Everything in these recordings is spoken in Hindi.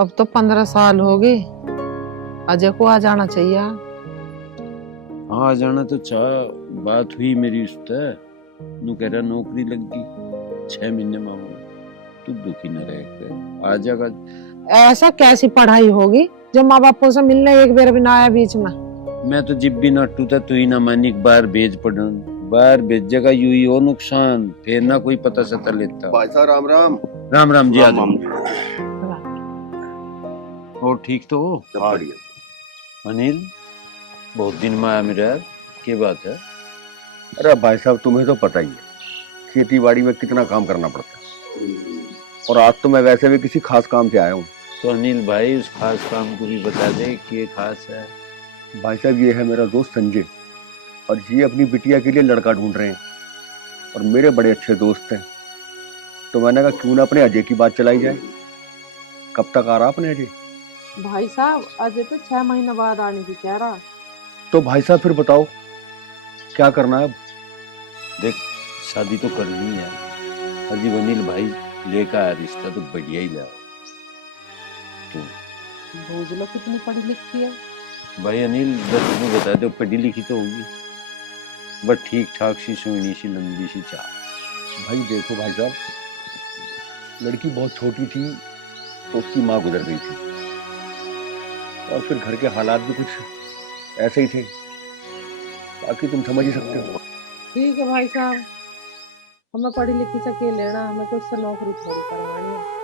अब तो 15 साल हो गए। अजय को आ जाना चाहिए। हाँ, आ जाना तो चाह। बात हुई मेरी उससे, नू कह रहा नौकरी लग गई 6 महीने में आऊंगा। तू दुखी न रह, आ जाएगा। ऐसा कैसी पढ़ाई होगी जब माँ बापों से मिलने एक बार भी ना आया बीच में। मैं तो जिब भी नट्टू था, तू ही ना मानी। बाहर भेज पड़न, बाहर भेजेगा यू ही हो नुकसान, फिर ना कोई पता सता लेता। भाई साहब राम राम। राम राम जी। आ राम जाओ। और ठीक तो हो? सब बढ़िया। अनिल, बहुत दिन में आया मेरा यार, क्या बात है? अरे भाई साहब तुम्हें तो पता ही है खेती बाड़ी में कितना काम करना पड़ता है, और आज तो मैं वैसे भी किसी खास काम से आया हूँ। तो अनिल भाई, उस खास काम को भी बता दे कि ये खास है। भाई साहब ये है मेरा दोस्त संजय, और ये अपनी बिटिया के लिए लड़का ढूंढ रहे हैं, और मेरे बड़े अच्छे दोस्त हैं। तो मैंने कहा क्यों ना अपने अजय की बात चलाई जाए। कब तक आ रहा अपने अजय? भाई साहब अजय तो 6 महीने बाद आने की कह रहा। तो भाई साहब फिर बताओ क्या करना है अब? देख, शादी तो करनी है। अजीब अनिल भाई लेकर आया रिश्ता तो बढ़िया ही लाओ। तो भूजलो कितनी पढ़ी लिखी है। भाई अनिल, बस तुम्हें बता दो, पढ़ी लिखी तो होगी, बट ठीक ठाक सी, सोनी सी, लंबी सी चाह। भाई देखो भाई साहब, लड़की बहुत छोटी थी तो उसकी माँ गुजर गई थी, और फिर घर के हालात भी कुछ ऐसे ही थे, बाकी तुम समझ ही सकते हो। ठीक है भाई साहब, हमें पढ़ी लिखी से क्या लेना, हमें तो उससे नौकरी थोड़ी करवानी है।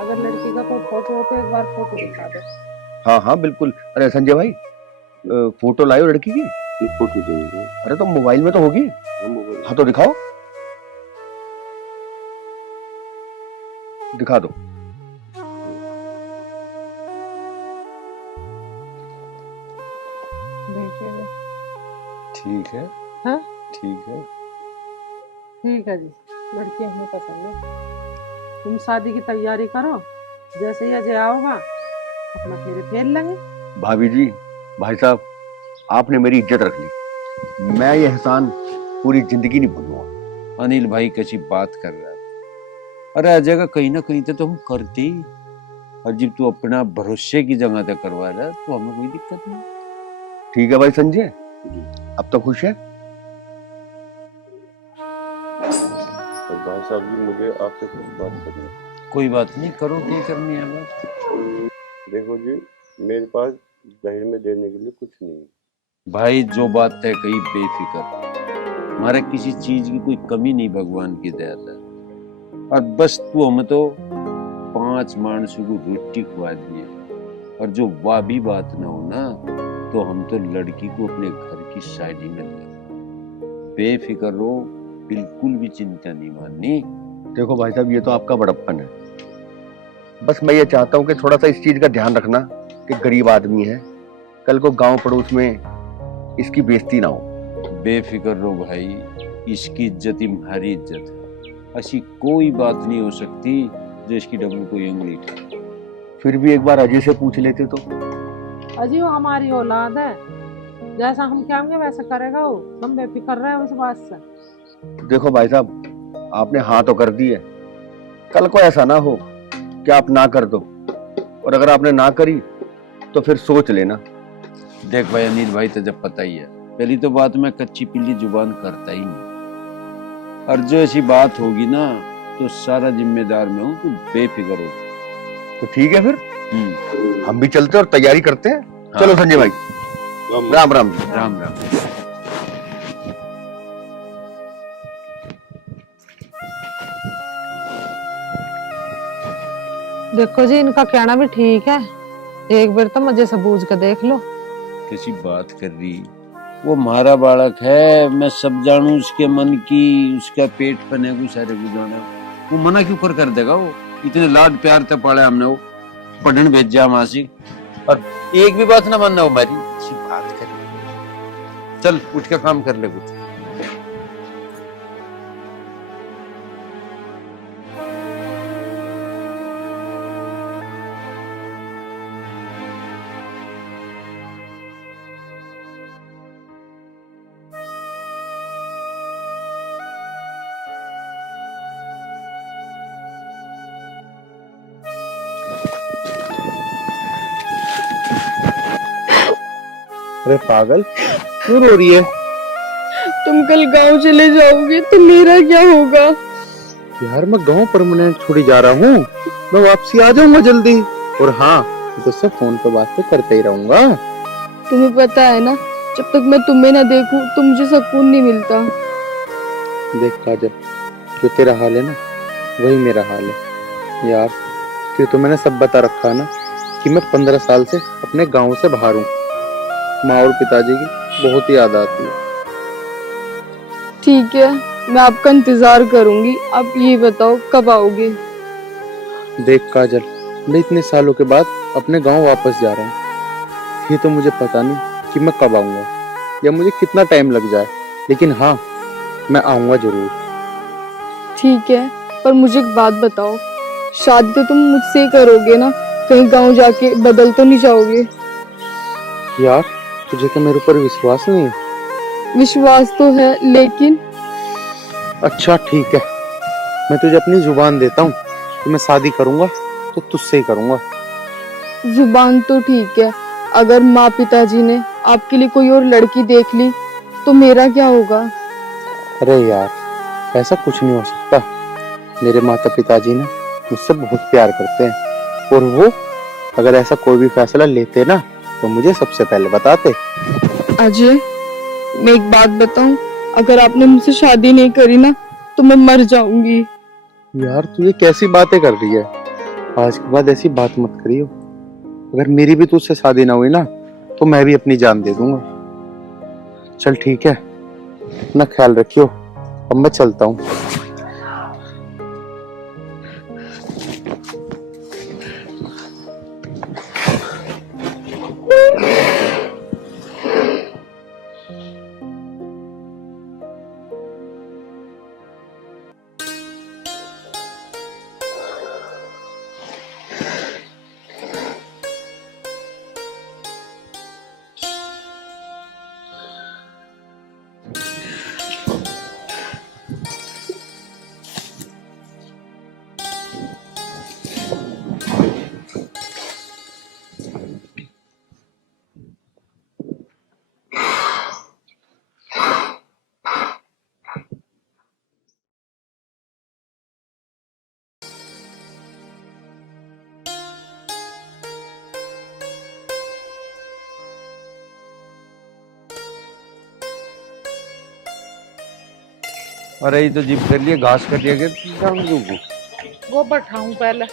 अगर लड़की का कोई फोटो हो तो एक बार फोटो दिखा दो। हाँ हाँ बिल्कुल। अरे संजय भाई, फोटो लायो लड़की की। फोटो चाहिए। अरे तो मोबाइल में तो होगी। हाँ तो दिखाओ, दिखा दो। भेजिए। ठीक है। हाँ ठीक है। ठीक है जी, लड़की हमें पसंद है। तुम शादी की तैयारी करो, जैसे ही अजय आओगा अपना फेरे फेर लेंगे। भाभी जी, भाई साहब, आपने मेरी इज्जत रख ली, मैं ये एहसान पूरी जिंदगी नहीं भूलूंगा। अनिल भाई कैसी बात कर रहा है? अरे आ जाएगा कहीं ना कहीं तो हम करते ही। और जब तू अपना भरोसे की जगह तक करवा रहा है तो हमें कोई दिक्कत नहीं। ठीक है भाई संजय, अब तो खुश है? और भाई साहब जी, मुझे आपसे कुछ बात करनी है। कोई बात नहीं, करो, क्या करनी है बस। देखो जी, मेरे पास दहेज में देने के लिए कुछ नहीं है। भाई जो बात तय कही, बेफिक्र, हमारे किसी चीज की कोई कमी नहीं भगवान की दया से। और बस तू हमें तो 5 मानसों को रोटी खुआ दिए, और जो वाह भी बात ना हो ना, तो हम तो लड़की को अपने घर की शादी में ले। बेफिक्र रहो, बिल्कुल भी चिंता नहीं माननी। देखो भाई साहब, ये तो आपका बड़प्पन है। बस मैं ये चाहता हूँ कि थोड़ा सा इस चीज का ध्यान रखना कि गरीब आदमी है, कल को गांव पड़ोस में इसकी बेइज्जती ना हो। बेफिक्र रहो भाई, इसकी इज्जत ही हमारी इज्जत है। ऐसी कोई बात नहीं हो सकती जो इसकी डब्बू कोई उंगली उठाए। फिर भी एक बार अजय से पूछ लेते तो। अजी वो हमारी औलाद है, जैसा हम कहेंगे वैसा करेगा वो। हम बेफिक्र रहे उस बात से। देखो भाई साहब, आपने हाँ तो कर दी है, कल को ऐसा ना हो कि आप ना कर दो, और अगर आपने ना करी तो फिर सोच लेना। देख भाई अनिल भाई, तो जब पता ही है, पहली तो बात मैं कच्ची पीली जुबान करता ही नहीं, और जो ऐसी बात होगी ना तो सारा जिम्मेदार मैं हूँ, तू बेफिक्र हो। तो ठीक है फिर हम भी चलते और तैयारी करते हैं। हाँ। चलो संजय भाई, राम राम जी। राम राम। देखो जी, इनका कहना भी ठीक है, एक बार तो मजे से बूझ के देख लो। कैसी बात कर रही, वो हमारा बालक है, मैं सब जानू उसके मन की, उसका पेट पने को सारे को जाना। वो मना क्यों कर देगा? वो इतने लाड प्यार से पाले हमने, वो पढ़ने भेजा मासी, और एक भी बात ना मानना हमारी। ऐसी बात कर रही, चल उठ के काम कर ले कुछ। अरे पागल, क्यों रो रही है? तुम कल गांव चले जाओगे तो मेरा क्या होगा? यार मैं गांव परमानेंट छोड़ी जा रहा हूँ, मैं वापसी आ जाऊंगा जल्दी। और हाँ, तुझसे फोन पे बात तो करते ही रहूंगा। तुम्हें पता है ना, जब तक मैं तुम्हें ना देखूं तो मुझे सुकून नहीं मिलता। देख काजल, जो तेरा हाल है ना वही मेरा हाल है यार। फिर तो मैंने सब बता रखा है ना कि मैं 15 साल से अपने गांव से बाहर हूँ। माँ और पिताजी की बहुत याद आती है। ठीक है, मैं आपका इंतजार करूंगी। आप ये बताओ कब आओगे? देख काजल, मैं इतने सालों के बाद अपने गांव वापस जा रहा हूँ। ये तो मुझे पता नहीं कि मैं कब आऊंगा या मुझे कितना टाइम लग जाए, लेकिन हाँ, मैं आऊंगा जरूर। ठीक है, पर मुझे एक बात बताओ, शादी तो तुम मुझसे ही करोगे ना? कहीं गांव जाके बदल तो नहीं जाओगे? यार तुझे क्या मेरे ऊपर विश्वास नहीं है? विश्वास तो है, लेकिन अच्छा ठीक है, मैं तुझे अपनी जुबान देता हूँ कि मैं शादी करूंगा तो तुझसे ही करूंगा। जुबान तो ठीक है, अगर माँ पिताजी ने आपके लिए कोई और लड़की देख ली तो मेरा क्या होगा? अरे यार, ऐसा कुछ नहीं हो सकता। मेरे माता पिताजी ना मुझसे बहुत प्यार करते हैं, और वो अगर ऐसा कोई भी फैसला लेते ना तो मुझे सबसे पहले बताते। अजय, मैं एक बात बताऊं, अगर आपने मुझसे शादी नहीं करी ना तो मैं मर जाऊंगी। यार तू ये कैसी बातें कर रही है? आज के बाद ऐसी बात मत करियो। अगर मेरी भी तुझसे शादी ना हुई ना तो मैं भी अपनी जान दे दूंगा। चल ठीक है, अपना ख्याल रखियो, अब मैं चलता हूँ। अरे ये तो जिम कर लिए, घास कटिया के वो बैठाऊं पहले।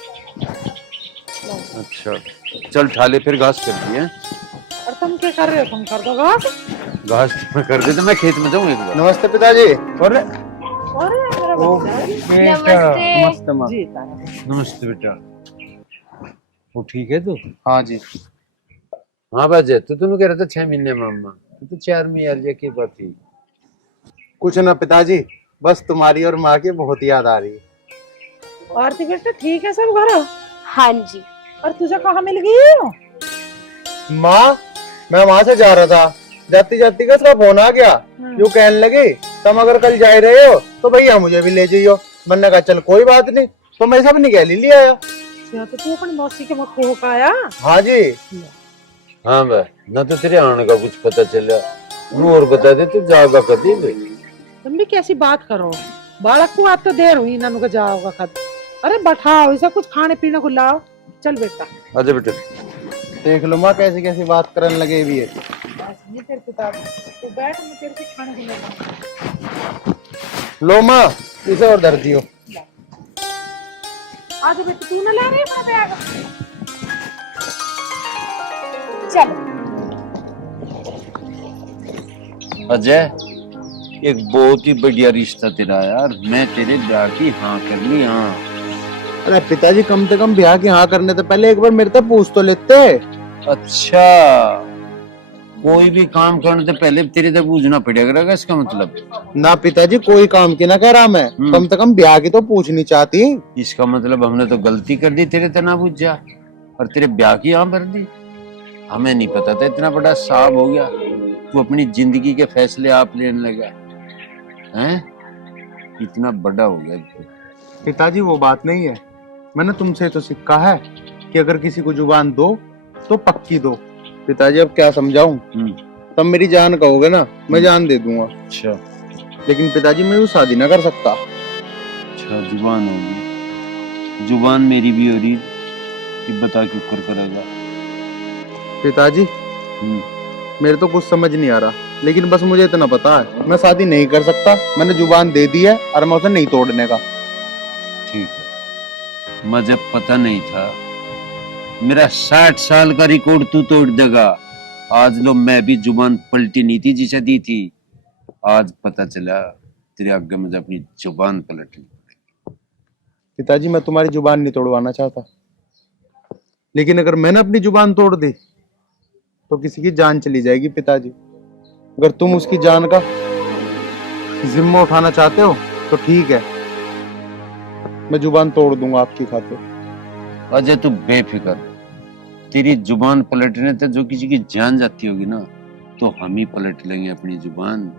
अच्छा चल उठा ले, फिर घास कर दिए। और तुम क्या कर रहे हो? तुम कर दो घास। घास तो मैं कर दे, तो मैं खेत में जाऊँ एक बार। नमस्ते पिताजी। अरे अरे मेरा बच्चा। नमस्ते माँ। जी तारा। नमस्ते बेटा, वो ठीक है तू? हाँ जी। हाँ बाजे, तो तूने कह रहा था 6 महीने में अम्मा, तो 4 में यार ये की बात थी। कुछ ना पिताजी, बस तुम्हारी और माँ की बहुत याद आ रही है। आरती बेटा ठीक है सब घर? हाँ जी। और तुझे कहाँ मिल गई? माँ, मैं वहां से जा रहा था, जाती जाती का उसका फोन आ गया। यूं कहने लगे, तुम अगर कल जा रहे हो तो भैया मुझे भी ले जाइयो। मैंने कहा चल कोई बात नहीं, तो मैं सब निकाल लिया आया। तो तू अपनी मौसी के मक्खू हो पाया? हाँ जी। हाँ भाई, ना तो तेरे आने का कुछ पता चला, और बता दे तू जागा कभी भी। तुम भी कैसी बात करो, बालक को आप तो देर हुई ना नुका जाओगा खत। अरे बैठाओ, ऐसा कुछ खाने पीने को लाओ। चल बेटा। आजा बेटा। देख लो माँ कैसी कैसी बात करने लगे भी है। ये तेरे किताब, तू बैठ, मैं तेरे से खाने को लेकर। लो माँ, इसे और धर दियो। आज बेटा तू ना ले रही वहां पे आकर। चलो। अजय, एक बहुत ही बढ़िया रिश्ता तेरा यार, मैं तेरे ब्याह की हाँ कर ली। हाँ अरे पिताजी, कम से कम ब्याह की हाँ करने से पहले एक बार मेरे से पूछ तो लेते। अच्छा, कोई भी काम करने से पहले तेरे से पूछना पड़ेगा, इसका मतलब? ना पिताजी, कोई काम की ना कह रहा मैं, कम से कम ब्याह की तो पूछनी चाहती। इसका मतलब हमने तो गलती कर दी, तेरे से ना पूछा और तेरे ब्याह की हाँ भर दी। हमें नहीं पता था इतना बड़ा साहब हो गया, तू अपनी जिंदगी के फैसले आप लेने लगा हैं, इतना बड़ा हो गया। पिताजी वो बात नहीं है, मैंने तुमसे तो सीखा है कि अगर किसी को जुबान दो तो पक्की दो। पिताजी अब क्या समझाऊं, तब मेरी जान कहोगे ना, मैं जान दे दूंगा। अच्छा लेकिन पिताजी मैं वो शादी ना कर सकता। अच्छा, जुबान होगी, जुबान मेरी भी हो रही कि बता क्यों कर करेगा। पिताजी मेरे तो कुछ समझ नहीं आ रहा, लेकिन बस मुझे इतना पता है मैं शादी नहीं कर सकता। मैंने जुबान दे दी है और मैं उसे नहीं तोड़ने का। ठीक है, मुझे पता नहीं था। मेरा 60 साल का रिकॉर्ड तू तोड़ देगा। आज लो, मैं भी जुबान पलटी नहीं थी जिसे दी थी। आज पता चला तेरे आगे मुझे अपनी जुबान पलटनी। पिताजी मैं तुम्हारी जुबान नहीं तोड़वाना चाहता, लेकिन अगर मैंने अपनी जुबान तोड़ दी तो किसी की जान चली जाएगी। पिताजी अगर तुम उसकी जान का जिम्मा उठाना चाहते हो तो ठीक है, मैं जुबान तोड़ दूंगा आपकी खातिर। अजय तू बेफिक्र, तेरी जुबान पलटने से जो किसी की जान जाती होगी ना, तो हम ही पलट लेंगे अपनी जुबान।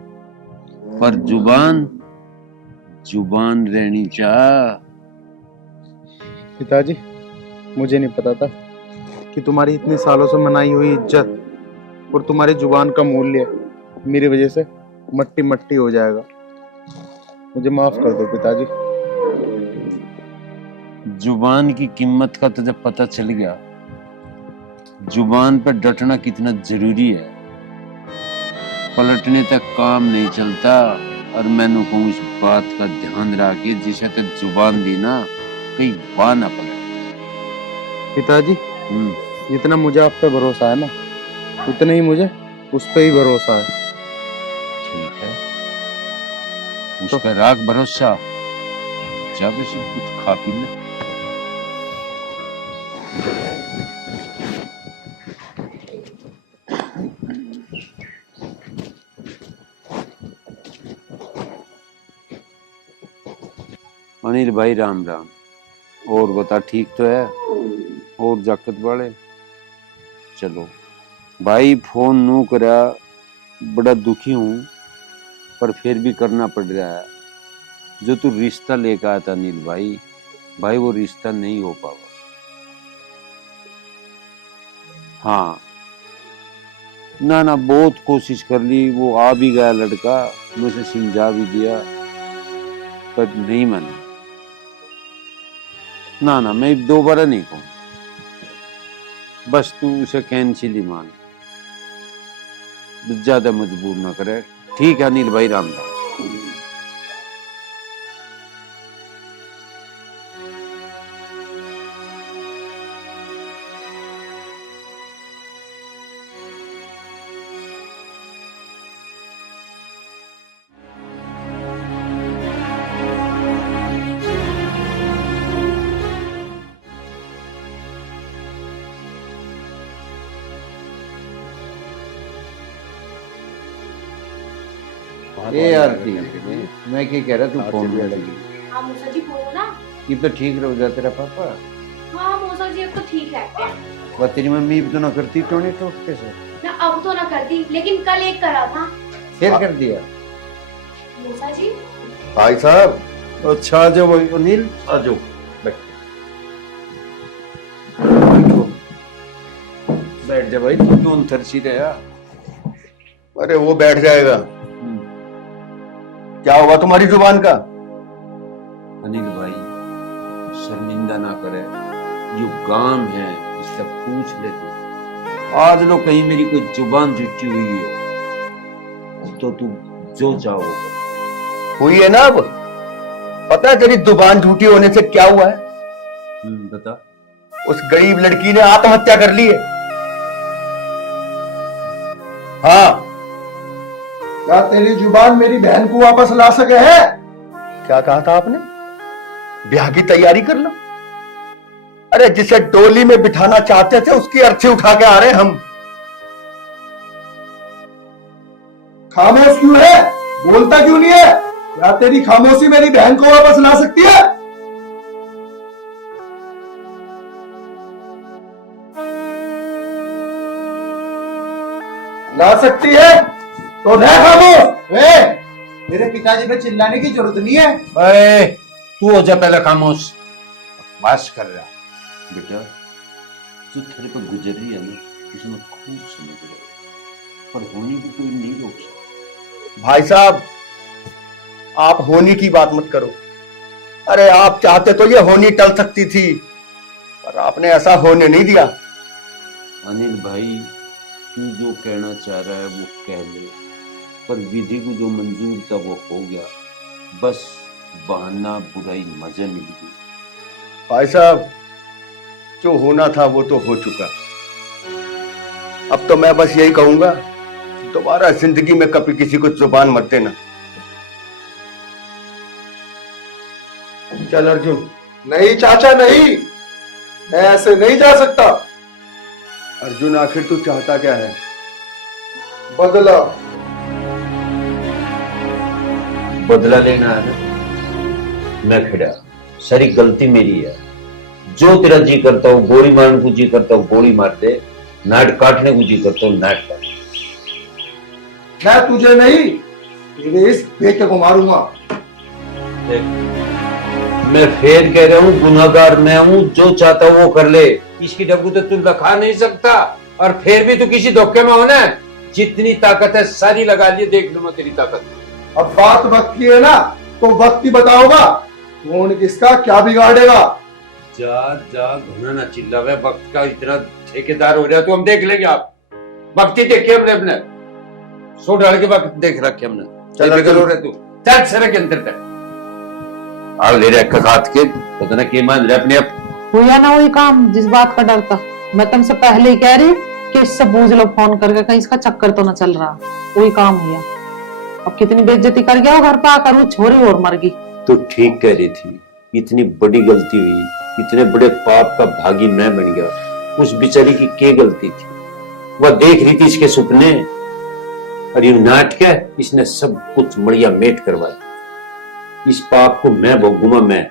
पर जुबान जुबान रहनी चाह। पिताजी मुझे नहीं पता था कि तुम्हारी इतने सालों से मनाई हुई इज्जत और तुम्हारी जुबान का मूल्य मेरी वजह से मट्टी मट्टी हो जाएगा। मुझे माफ कर दो पिताजी। जुबान की कीमत का तुझे पता चल गया। जुबान पर डटना कितना जरूरी है। पलटने तक काम नहीं चलता। और मैंने कहूँ इस बात का ध्यान रखे, जिसे तक जुबान दी ना, कहीं वाह ना पलट। पिताजी जितना मुझे आप पे भरोसा है ना, उतना ही मुझे उस पे ही भरोसा है। ठीक है, उस पर राख भरोसा। जब से कुछ खा पी ले। अनिल भाई राम राम। और बता, ठीक तो है? और जाकत वाले चलो भाई, फोन नू करा, बड़ा दुखी हूं, पर फिर भी करना पड़ रहा है। जो तू रिश्ता लेकर आया था अनिल भाई, भाई वो रिश्ता नहीं हो पावा। हाँ ना ना, बहुत कोशिश कर ली, वो आ भी गया लड़का, मुझे समझा भी दिया, पर नहीं माना। ना ना, मैं दोबारा नहीं कहूँ। बस तू उसे कैंसिल ही मान, ज्यादा मजबूर ना करे। ठीक है अनिल भाई, राम राम। ए आरती, मैं क्या कह रहा, तू फोन में लगी। हाँ मूसा जी बोलो ना। ये तो ठीक रह जा तेरा पापा। हाँ मूसा जी अब तो ठीक रहते हैं। वह तेरी मम्मी भी तो ना करती टोने टोटके से। ना अब तो ना करती, लेकिन कल एक करा था। फिर कर दिया। मूसा जी भाई साहब, अच्छा आ जाओ भाई अनिल, आ जाओ बैठ जा भाई। तू क्यों थरसी रहा? अरे वो बैठ जाएगा। क्या होगा तुम्हारी जुबान का? अनिल भाई शर्मिंदा ना करे, जो काम है उससे पूछ ले तू। आज लो कहीं मेरी कोई जुबान जुटी हुई है तो तू जो चाहो वो कर। हुई है ना अब? पता है तेरी जुबान झूठी होने से क्या हुआ है? बता। उस गरीब लड़की ने आत्महत्या कर ली है। हाँ, क्या तेरी जुबान मेरी बहन को वापस ला सके है? क्या कहा था आपने? ब्याह की तैयारी कर लो। अरे जिसे डोली में बिठाना चाहते थे उसकी अर्थी उठा के आ रहे हम। खामोश क्यों है? बोलता क्यों नहीं है? क्या तेरी खामोशी मेरी बहन को वापस ला सकती है? ला सकती है तो रह खामोश। मेरे पिताजी पे चिल्लाने की जरूरत नहीं है। तू हो जा पहले खामोश। बस कर रहा बेटा, जो तेरे पर गुजर रही है ना, इसमें खूब समझ रहा। पर होने को कोई नहीं रोक सकता। भाई साहब, आप होनी की बात मत करो। अरे आप चाहते तो ये होनी टल सकती थी, पर आपने ऐसा होने नहीं दिया। अनिल भाई, तू जो कहना चाह रहा है वो कह ले, पर विधि को जो मंजूर था वो हो गया। बस बहाना बुराई मजे मिल गई। भाई साहब, जो होना था वो तो हो चुका। अब तो मैं बस यही कहूंगा, दोबारा जिंदगी में कभी किसी को जुबान मत देना। चल अर्जुन। नहीं चाचा नहीं, मैं ऐसे नहीं जा सकता। अर्जुन, आखिर तू चाहता क्या है? बदला। बदला लेना है ना? मैं खड़ा, सारी गलती मेरी है। जो तेरा जी करता हो गोली मारने को जी करता हो गोली मार दे, नाट काटने को जी करता हो नाट काट। मैं तुझे नहीं, तेरे इस बेटे को मारूंगा। मैं फिर कह रहा हूँ, गुनाहगार मैं हूँ, जो चाहता हूँ वो कर ले। इसकी डब्बू तो तू लखा नहीं सकता, और फिर भी तू किसी धोखे में होना है। जितनी ताकत है सारी लगा लिए, देख लूंगा तेरी ताकत। अब बात वक्त की है ना, तो वक्त ही बताओगा कौन किसका क्या बिगाड़ेगा। जा जा, घुना ना चिल्लावे। वक्त का इतना ठेकेदार हो रहा है तो हम देख लेंगे। आप वक्त ही देखे हमने, अपने सो डाल के वक्त देख रखे हमने। चल चलो रे तू, चल सर के अंदर तक आग ले रहा हाथ के, पता ना के मान रहे अपने आप। हुआ ना वही काम जिस बात का डर था। मैं तुमसे पहले ही कह रही कि इससे पूछ लो फोन करके, कहीं इसका चक्कर तो ना चल रहा। वही काम हुआ। अब कितनी बेइज्जती कर गया वो घर पे आकर, वो छोरी और मर गई। तो ठीक कह रही थी, इतनी बड़ी गलती हुई, इतने बड़े पाप का भागी मैं बन गया। उस बेचारी की क्या गलती थी? वह देख रही थी इसके सपने, और ये नाटक इसने सब कुछ मड़िया मेट करवाया। इस पाप को मैं भोगूंगा। मैं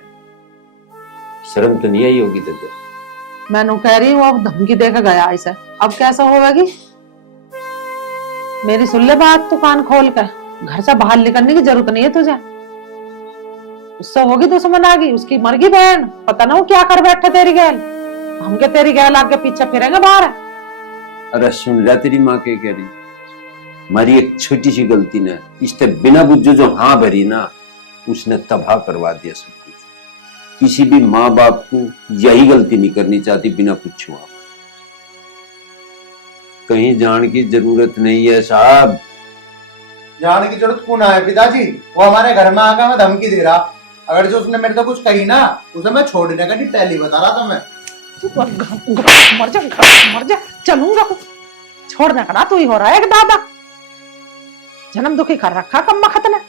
शर्म तो नहीं आई होगी तुझे? मैं नो कह रही हूँ, अब धमकी देकर गया इसे, अब कैसा होगी? मेरी सुन ले बात, तू कान खोल कर। घर से बाहर निकलने की जरूरत नहीं है तुझे। उससे होगी दुश्मन आगी, उसकी मरगी बहन, पता ना वो क्या कर बैठे तेरी गैल। हम क्या तेरी गैल आगे पीछे फिरेंगे बाहर? अरे सुन ले, तेरी माँ क्या कह रही? हमारी एक छोटी सी गलती ने इससे बिना बुझे जो हाँ भरी ना, उसने तबाह करवा दिया सब कुछ। किसी भी माँ बाप को यही गलती नहीं करनी चाहती बिना पूछे। कहीं जान की जरूरत नहीं है साहब। जाने की जरूरत कौन है पिताजी? वो हमारे घर में आकर मैं धमकी दे रहा। अगर जो उसने मेरे तो कुछ कही ना, उसे मैं छोड़ने का नहीं टैली बता रहा था मैं। मर जा चलूंगा। छोड़ने का ना तू ही हो रहा है दादा। जन्म दुखी कर रखा कम वक्त ने।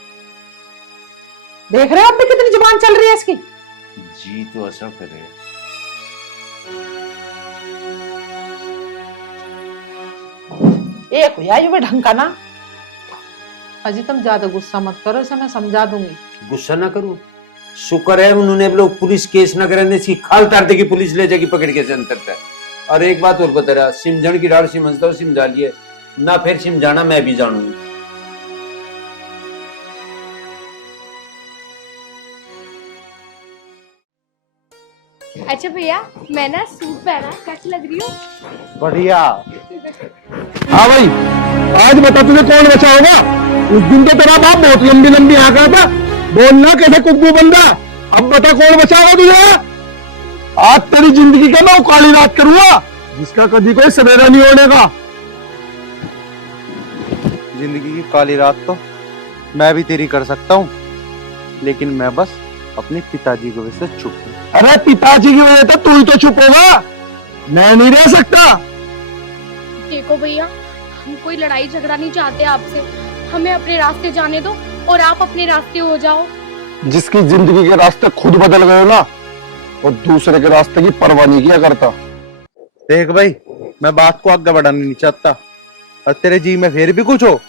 देख रहे हो अब भी कितनी जुबान चल रही है इसकी। जी तो ऐसा करे। एक हुआ ये ढंग का ना। अजी तुम ज्यादा गुस्सा मत करो, इसे मैं समझा दूंगी। गुस्सा ना करूं, शुक्र है उन्होंने लोग पुलिस केस न करने इसकी खाल तार देगी, पुलिस ले जाएगी पकड़ के अंतर तक। और एक बात और बता रहा, सिमझण की डाल समझता हूँ, सिमझा लिए ना, फिर सिमझाना मैं भी जानूंगी। अच्छा भैया, मैं ना सूट पहना, कैसी लग रही हूँ? बढ़िया। हाँ भाई, आज बता तुझे कौन बचाएगा? उस दिन तो तेरा बाप बहुत लंबी लंबी आ गया था, बोलना कैसे कुब्बू बंदा। अब बता कौन बचाएगा तुझे? आज तेरी जिंदगी का मैं काली रात करूंगा, जिसका कभी कोई सवेरा नहीं होने का। जिंदगी की काली रात तो मैं भी तेरी कर सकता हूँ, लेकिन मैं बस अपने पिताजी की वजह से चुप हूँ। अरे पिताजी की वजह से तू ही तो चुप होगा, मैं नहीं रह सकता। देखो भैया, हम कोई लड़ाई झगड़ा नहीं चाहते आपसे। हमें अपने रास्ते जाने दो और आप अपने रास्ते हो जाओ। जिसकी जिंदगी के रास्ते खुद बदल गए ना, और दूसरे के रास्ते की परवाह नहीं किया करता। देख भाई, मैं बात को आगे बढ़ाना नहीं चाहता, और तेरे जी में फिर भी कुछ हो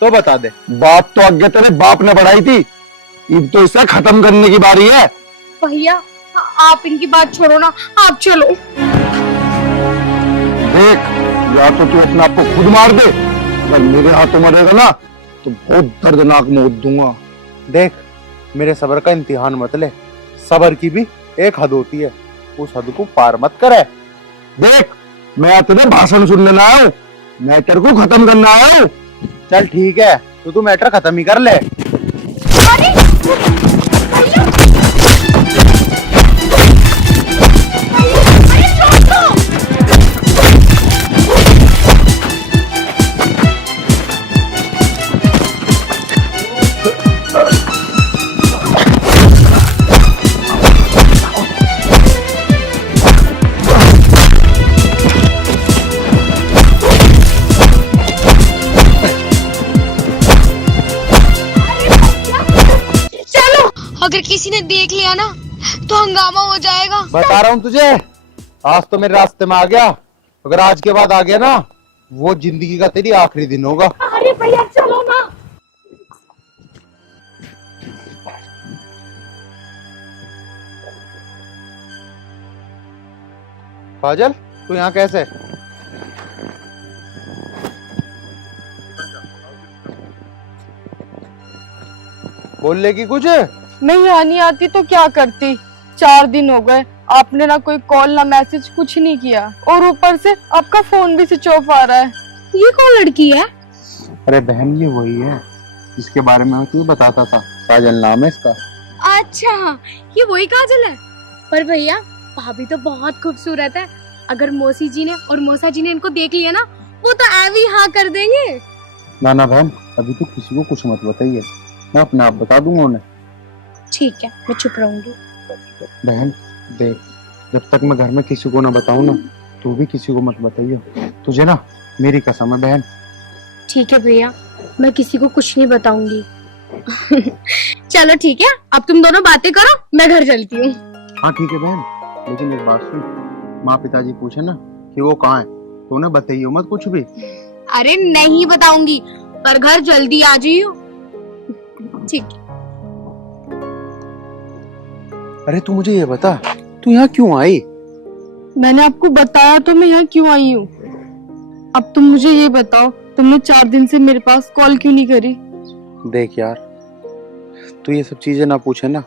तो बता दे। बात तो आगे तेरे बाप ने बढ़ाई थी, अब तो इसे खत्म करने की बारी है। भैया आप इनकी बात छोड़ो ना, आप चलो। देख, या तो तू अपने आप को खुद मार दे, अगर मेरे हाथों मरेगा ना तो बहुत दर्दनाक मौत दूंगा। देख, मेरे सब्र का इम्तिहान मत ले, सब्र की भी एक हद होती है, उस हद को पार मत करे। देख, मैं तुझे भाषण सुनने ना आया हूं, मैटर को खत्म करना है। चल ठीक है, तो तू मैटर खत्म ही कर ले। अगर किसी ने देख लिया ना तो हंगामा हो जाएगा। बता रहा हूँ तुझे, आज तो मेरे रास्ते में आ गया, अगर आज के बाद आ गया ना, वो जिंदगी का तेरी आखिरी दिन होगा। अरे भैया चलो ना। काजल, तू यहाँ कैसे? बोल लेगी कुछ? मैं यहाँ नहीं आती तो क्या करती? 4 दिन हो गए, आपने ना कोई कॉल ना मैसेज कुछ नहीं किया, और ऊपर से आपका फोन भी स्विच ऑफ आ रहा है। ये कौन लड़की है? अरे बहन, ये वही है जिसके बारे में मैं तुझे बताता था, काजल नाम है इसका। अच्छा, ये वही काजल है। पर भैया भाभी तो बहुत खूबसूरत है, अगर मौसी जी ने और मौसा जी ने इनको देख लिया ना, वो तो ऐवी हाँ कर देंगे। ना ना बहन, अभी तो किसी को कुछ मत बताइए, मैं अपने आप बता दूंगा उन्हें। ठीक है, मैं चुप रहूंगी। बहन देख, जब तक मैं घर में किसी को ना बताऊं ना, तू भी किसी को मत बताइए, तुझे ना मेरी कसम है बहन। ठीक है भैया, मैं किसी को कुछ नहीं बताऊंगी। चलो ठीक है, अब तुम दोनों बातें करो, मैं घर चलती हूँ। हाँ ठीक है बहन, लेकिन एक बात सुन, माँ पिताजी पूछे ना कि वो कहाँ है, तो उन्हें बताइए मत कुछ भी। अरे नहीं बताऊंगी, पर घर जल्दी आ जाइयो। ठीक है। अरे तू मुझे ये बता, तू यहाँ क्यों आई? मैंने आपको बताया तो मैं यहाँ क्यों आई हूँ। अब तुम मुझे ये बताओ, तुमने 4 दिन से मेरे पास कॉल क्यों नहीं करी? देख यार, तू ये सब चीजें ना पूछे ना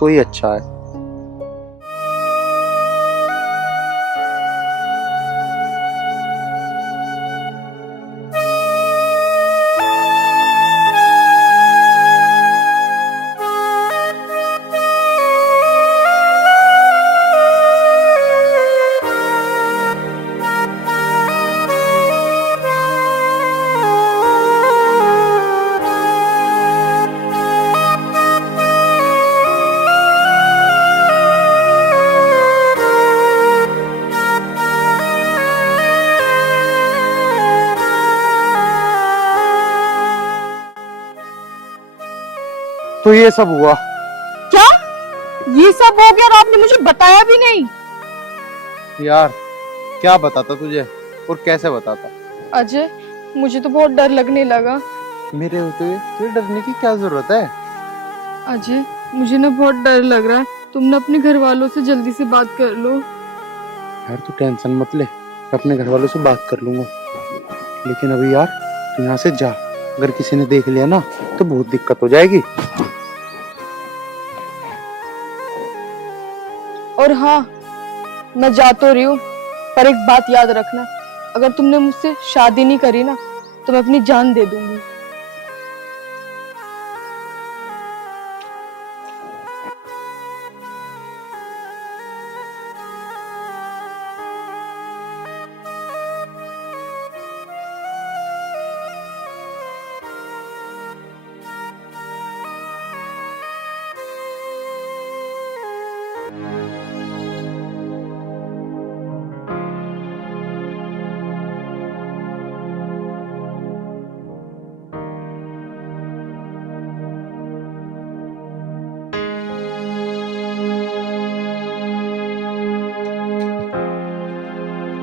तो ही अच्छा है। तो ये सब हुआ? क्या ये सब हो गया और आपने मुझे बताया भी नहीं? यार क्या बताता तुझे और कैसे बताता? अजय, मुझे तो बहुत डर लगने लगा। मेरे होते हुए तुझे डरने की क्या जरूरत है? अजय, मुझे ना बहुत डर लग रहा है, तुम ना अपने घर वालों से जल्दी से बात कर लो। यार तू टेंशन मत ले, मैं अपने घर वालों से बात कर लूंगा, लेकिन अभी यार तू यहाँ से जा, अगर किसी ने देख लिया ना तो बहुत दिक्कत हो जाएगी। और हाँ, मैं जा तो रही हूँ, पर एक बात याद रखना, अगर तुमने मुझसे शादी नहीं करी ना तो मैं अपनी जान दे दूंगी।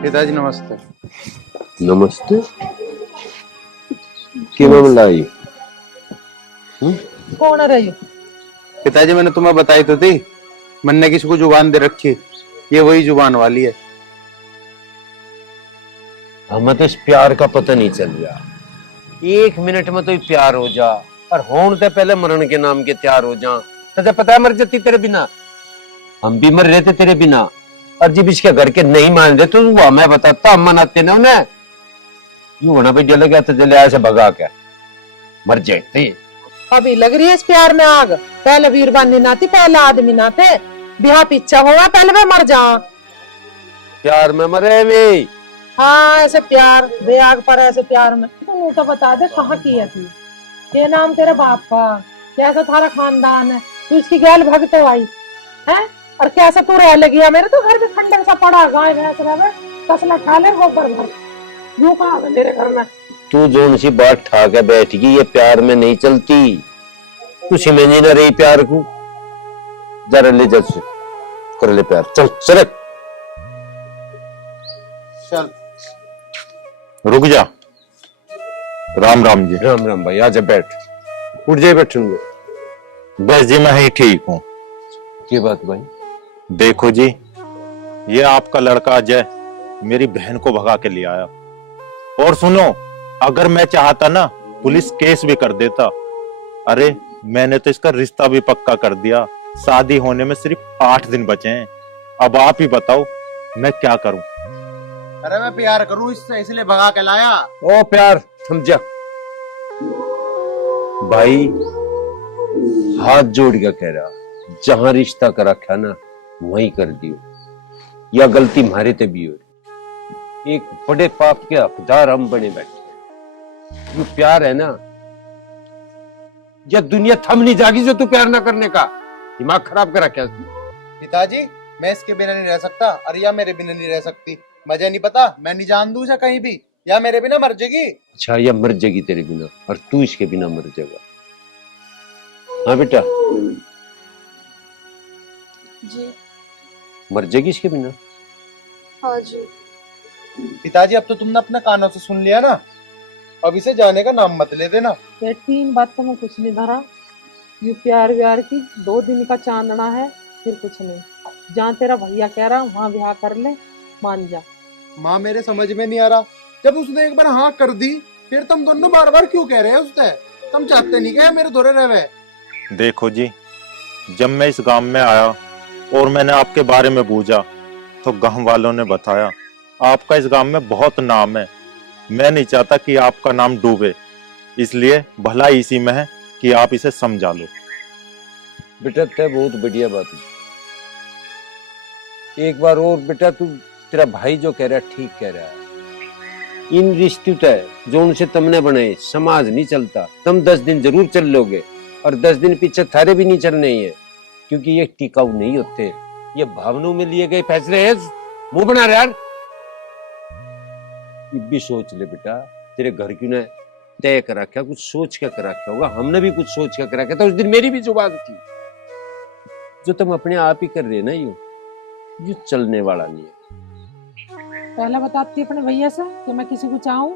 पिताजी नमस्ते। नमस्ते। क्या मामला है? कौन है रही? पिताजी मैंने तुम्हें बताई तो थी, मन ने किसी को जुबान दे रखी, ये वही जुबान वाली है। हमें तो इस प्यार का पता नहीं चल रहा, 1 मिनट में तो ही प्यार हो जा, और होने से पहले मरण के नाम के तैयार हो जा। तुझे पता है मर जाती तेरे बिना, हम भी मर रहे थे तेरे बिना, और जब इसके घर के नहीं मान रहे तो वो हमें बताता, हम मनाते ना उन्हें। यूं होना भाई जल गया तो जले ऐसे भगा क्या मर जाते। अभी लग रही है इस प्यार में आग। पहले वीरबानी ना थी, पहले आदमी ना थे। ब्याह पीछा हुआ, पहले मैं मर जा। प्यार में मरे वे। हाँ ऐसे प्यार बे आग पर, ऐसे प्यार में तू तो बता दे कहाँ की है तू? ये नाम तेरे बाप का, कैसा थारा खानदान है? तू इसकी गैल भगते आई है? और कैसे तू रह लगी? मेरे तो घर में खंडर सा पड़ा, गाय भैंस रहे, तसला खा ले गोबर भर। यूं कहा मेरे घर में तू जोन सी बात ठा के बैठ गई, ये प्यार में नहीं चलती। तू समझ ना रही प्यार को। जरा ले जा कर ले प्यार, चल चल चल रुक जा। राम राम जी। राम राम भाई, आजा बैठ। उठ जाए बैठूंगे। बस जी मैं ही ठीक हूँ। क्या बात भाई? देखो जी, ये आपका लड़का अजय मेरी बहन को भगा के ले आया। और सुनो, अगर मैं चाहता ना पुलिस केस भी कर देता। अरे मैंने तो इसका रिश्ता भी पक्का कर दिया। शादी होने में सिर्फ 8 दिन बचे हैं। अब आप ही बताओ मैं क्या करूं? अरे मैं प्यार करूं इससे, इसलिए भगा के लाया। ओ प्यार समझा भाई, हाथ जोड़ के कह रहा, जहां रिश्ता कर रखा ना वहीं कर दियो। या गलती हमारे ते भी हो, एक बड़े पाप के हकदार हम बने बैठे। ये प्यार है ना, या दुनिया थम नहीं जागी जो तू प्यार ना करने का। दिमाग खराब कर रखा। पिताजी मैं इसके बिना नहीं रह सकता, और या मेरे बिना नहीं रह सकती। मुझे नहीं पता, मैं नहीं जान दूं इसे कहीं भी, या मेरे बिना मर जाएगी। अच्छा, या मर जाएगी तेरे बिना और तू इसके बिना मर जाएगा। हाँ बेटा, जी मर जाएगी इसके बिना। हाँ जी। पिताजी अब तो तुमने अपने कानों से सुन लिया ना, अब इसे जाने का नाम मत ले देना। ये 3 बात तो मैं कुछ नहीं धरा। यू प्यार व्यार की 2 दिन का चांदना है, फिर कुछ नहीं। जहाँ तेरा भैया कह रहा वहाँ ब्याह कर ले, मान जा। माँ मेरे समझ में नहीं आ रहा, जब उसने एक बार हाँ कर दी फिर तुम दोनों बार बार क्यों कह रहे हो उससे? तुम चाहते नहीं क्या मेरे धोरे रहे? देखो जी, जब मैं इस गांव में आया और मैंने आपके बारे में पूछा तो गांव वालों ने बताया आपका इस गांव में बहुत नाम है। मैं नहीं चाहता कि आपका नाम डूबे, इसलिए भला इसी में है कि आप इसे समझा लो। बेटा तय बहुत बढ़िया बात है। एक बार और बेटा, तू तेरा भाई जो कह रहा है ठीक कह रहा है। इन रिश्ते तय जो उनसे तुमने बनाए समाज नहीं चलता। तुम 10 दिन जरूर चल लोगे और 10 दिन पीछे थारे भी नहीं चलने ही है, क्योंकि ये टिकाऊ नहीं होते। ये भावनाओं में लिए गए फैसले हैं। मुंह बना रहा यार। ये भी सोच ले बेटा, तेरे घर क्यों ने तय कर रखा, कुछ सोच के कर रखा होगा। हमने भी कुछ सोच के कर रखा था। उस दिन मेरी भी जुबान थी। जो तुम अपने आप ही कर रहे ना, ये चलने वाला नहीं है। पहले बताती अपने भैया से कि मैं किसी को चाहूं।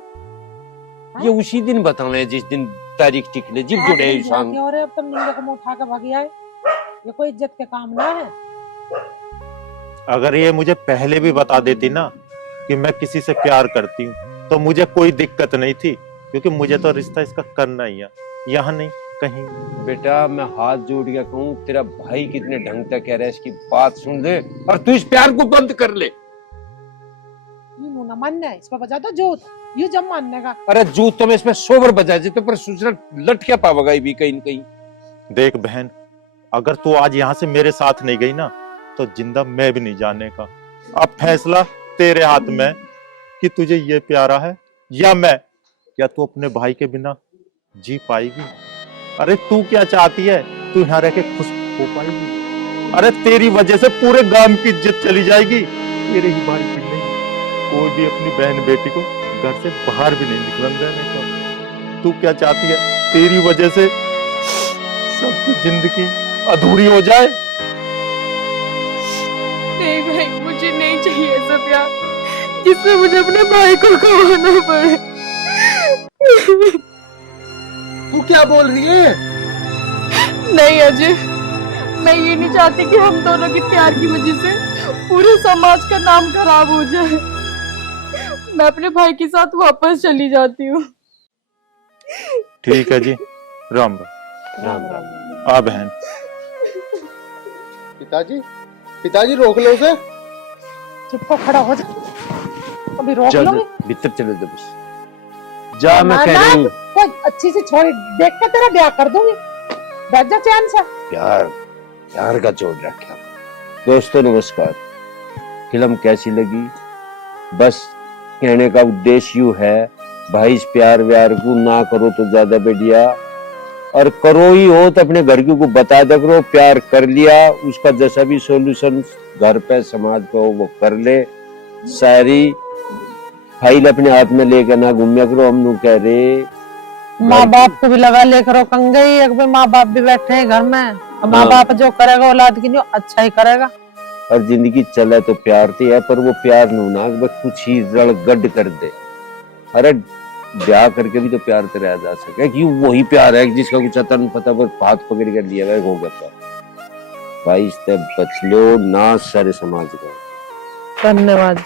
ये उसी दिन बताना है जिस दिन तारीख टिकले, जिब जुड़े इंसान। क्यों रे, अब तुम नींद को मुंह उठा के भागी आए? ये कोई इज्जत के काम ना है। अगर ये मुझे पहले भी बता देती ना कि मैं किसी से प्यार करती हूँ तो मुझे कोई दिक्कत नहीं थी, क्योंकि मुझे तो रिश्ता इसका करना ही है, यहाँ नहीं कहीं। बेटा मैं हाथ जोड़ के कहूँ, तेरा भाई कितने ढंग से कह रहा है, इसकी बात सुन ले और तू इस प्यार को बंद कर ले। ये मुंह ना मानना है, इस पर बजा दो जोत। ये जब मानने का। अरे जूत तो मैं इसमें सोबर बजा जी, तो पर सूचना लट क्या पावेगा भी कहीं न कहीं। देख बहन, अगर तू आज यहाँ से मेरे साथ नहीं गई ना तो जिंदा मैं भी नहीं जाने का। अब फैसला तेरे हाथ में कि तुझे ये प्यारा है या मैं। क्या तू अपने भाई के बिना जी पाएगी? अरे तू क्या चाहती है? तू यहाँ रह के खुश हो पाएगी? अरे तेरी वजह से पूरे गांव की इज्जत चली जाएगी। तेरे ही भाई की नहीं, कोई भी अपनी बहन बेटी को घर से बाहर भी नहीं निकलन देने का। तू क्या चाहती है तेरी वजह से सबकी जिंदगी अधूरी हो जाए? नहीं भाई, मुझे नहीं चाहिए ऐसा प्यार जिसमें मुझे अपने भाई को गंवाना पड़े। तू क्या बोल रही है? नहीं अजय, मैं ये नहीं चाहती कि हम दोनों के प्यार की वजह से पूरे समाज का नाम खराब हो जाए। मैं अपने भाई के साथ वापस चली जाती हूँ। ठीक है जी, राम राम राम। आ बहन। पिताजी, पिताजी रोक लो उसे। चुप को खड़ा हो जा, अभी रोक चल लो। भीतर चले दे बस। जा मैं कह रहा हूँ कोई अच्छी सी छोरी देख के तेरा ब्याह कर दूंगी, बैठ जा चैन से। प्यार प्यार का जोड़ रखा। दोस्तों नमस्कार। फिल्म कैसी लगी? बस कहने का उद्देश्य यूं है भाई, इस प्यार व्यार को ना करो तो ज्यादा बढ़िया, और करो ही हो तो अपने घर को बता दे करो। प्यार कर लिया उसका जैसा भी सॉल्यूशन घर पे समाज पे हो वो कर ले। सारी फाइल अपने हाथ में लेकर ना घूमने करो। हम लोग कह रहे माँ बाप को भी लगा ले करो कंगे, एक भी माँ बाप भी बैठे हैं घर में, माँ बाप जो करेगा औलाद के लिए अच्छा ही करेगा। और जिंदगी चले तो प्यार थी है, पर वो प्यार नू ना कुछ ही रड़गड कर दे। अरे ब्याह करके भी तो प्यार तो रह जा सके, कि वही प्यार है जिसका कुछ अता नहीं पता, पर हाथ पकड़ कर लिया हो गया प्यार। भाई इससे बच लो ना सारे समाज को। धन्यवाद।